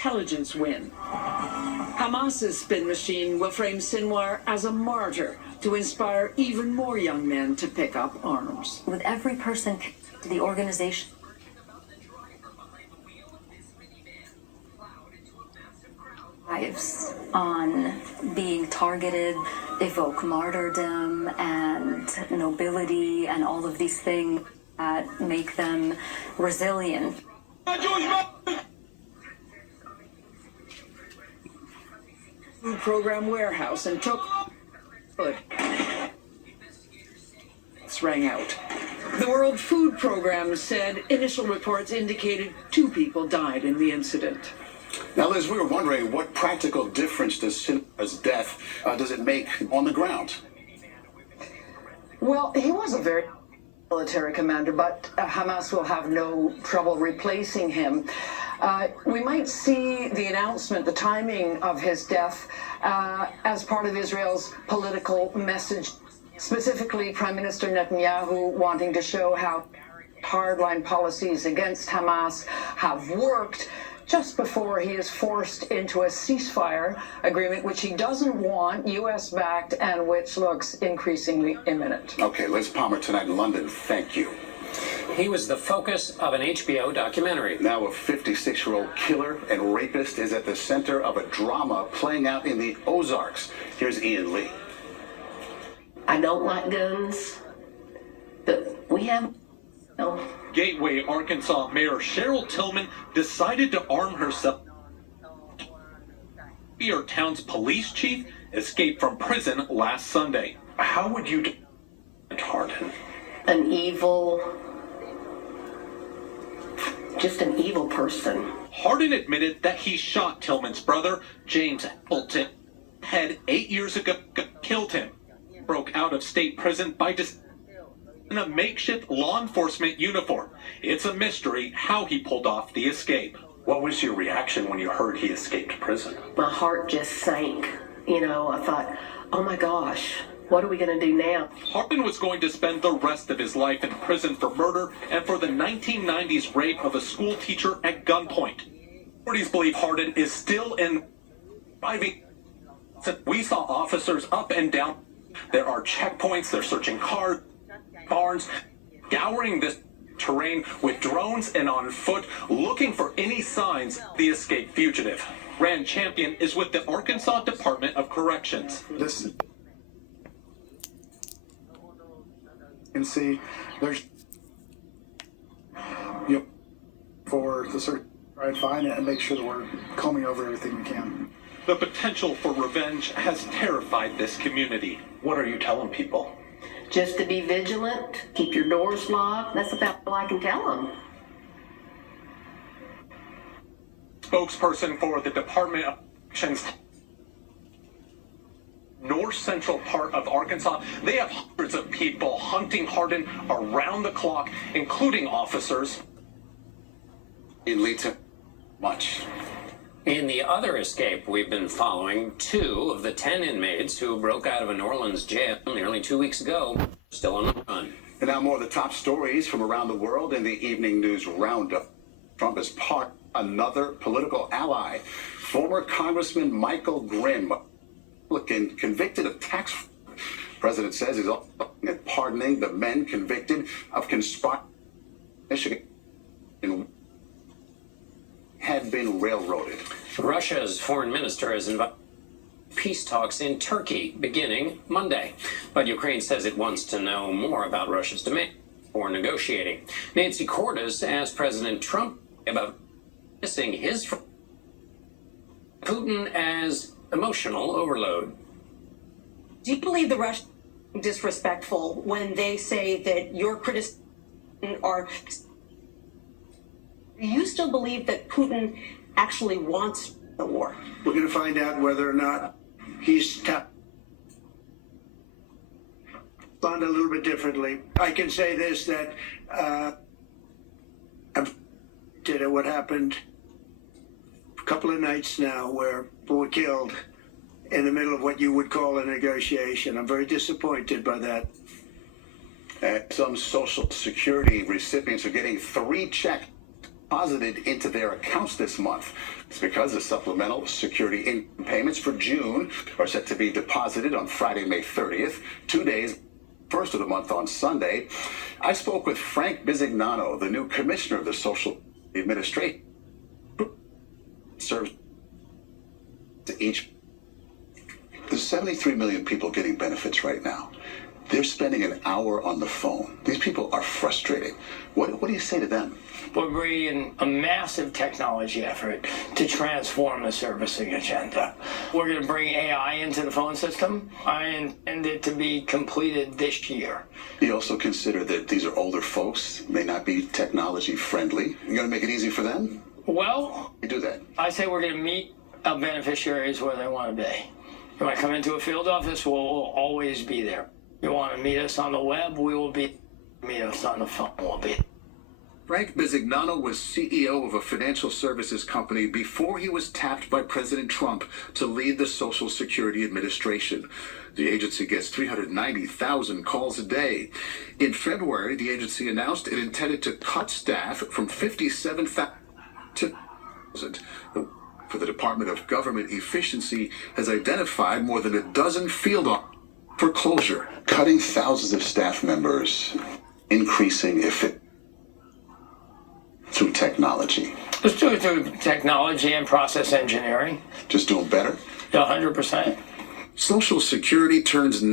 intelligence win. Hamas's spin machine will frame Sinwar as a martyr to inspire even more young men to pick up arms. With every person to the organization lives on being targeted, evoke martyrdom and nobility and all of these things that make them resilient. Food program warehouse and took food. Rang out. The World Food Program said initial reports indicated 2 people died in the incident. Now, Liz, we were wondering what practical difference does Sinwar's death does it make on the ground? Well, he was a very military commander, but Hamas will have no trouble replacing him. We might see the announcement, the timing of his death, as part of Israel's political message, specifically Prime Minister Netanyahu wanting to show how hardline policies against Hamas have worked just before he is forced into a ceasefire agreement, which he doesn't want, U.S.-backed, and which looks increasingly imminent. Okay, Liz Palmer tonight in London, thank you. He was the focus of an HBO documentary. Now a 56-year-old killer and rapist is at the center of a drama playing out in the Ozarks. Here's Ian Lee. I don't like guns, but we have... No. Gateway, Arkansas Mayor Cheryl Tillman decided to arm herself. Your town's police chief escaped from prison last Sunday. How would you defend Hardin? Just an evil person. Hardin admitted that he shot Tillman's brother, James Appleton, head 8 years ago, killed him. Broke out of state prison by in a makeshift law enforcement uniform. It's a mystery how he pulled off the escape. What was your reaction when you heard he escaped prison? My heart just sank. You know, I thought, oh my gosh, what are we going to do now? Hardin was going to spend the rest of his life in prison for murder and for the 1990s rape of a school teacher at gunpoint. Authorities believe Hardin is still in driving. We saw officers up and down. There are checkpoints. They're searching cars, barns, scouring this terrain with drones and on foot, looking for any signs of the escaped fugitive. Rand Champion is with the Arkansas Department of Corrections. This and see there's for the search, try and find it and make sure that we're combing over everything we can. The potential for revenge has terrified this community. What are you telling people? Just to be vigilant, keep your doors locked. That's about all I can tell them. Spokesperson for the Department of Corrections, north central part of Arkansas, they have hundreds of people hunting Hardin around the clock, including officers. In Leeton, much. In the other escape we've been following, 2 of the 10 inmates who broke out of a New Orleans jail nearly 2 weeks ago are still on the run. And now more of the top stories from around the world in the Evening News Roundup. Trump is part another political ally. Former Congressman Michael Grimm, convicted of tax fraud. President says he's pardoning the men convicted of conspiring. Michigan had been railroaded. Russia's foreign minister has invited peace talks in Turkey beginning Monday. But Ukraine says it wants to know more about Russia's demand for negotiating. Nancy Cordes asked President Trump about missing his Putin as emotional overload. Do you believe the Russians are disrespectful when they say that your criticisms are... Do you still believe that Putin actually wants the war? We're going to find out whether or not he's respond a little bit differently. I can say this, that I've did what happened a couple of nights now where people were killed in the middle of what you would call a negotiation. I'm very disappointed by that. Some Social Security recipients are getting 3 checks deposited into their accounts this month. It's because the supplemental security income payments for June are set to be deposited on Friday, May 30th, 2 days first of the month on Sunday. I spoke with Frank Bisignano, the new commissioner of the Social Administration. Serves to each. There's 73 million people getting benefits right now. They're spending an hour on the phone. These people are frustrated. What do you say to them? We're bringing a massive technology effort to transform the servicing agenda. We're going to bring AI into the phone system. I intend it to be completed this year. You also consider that these are older folks, may not be technology friendly. You're going to make it easy for them? Well, You do that. I say we're going to meet our beneficiaries where they want to be. You want to come into a field office, we'll always be there. You want to meet us on the web, we will be. Meet us on the phone, we'll be. Frank Bisignano was CEO of a financial services company before he was tapped by President Trump to lead the Social Security Administration. The agency gets 390,000 calls a day. In February, the agency announced it intended to cut staff from 57,000 to 1,000. For the Department of Government Efficiency has identified more than a dozen field offices for closure. Cutting thousands of staff members, increasing efficiency through technology. Let's do it through technology and process engineering. Just doing better? 100%. Social Security turns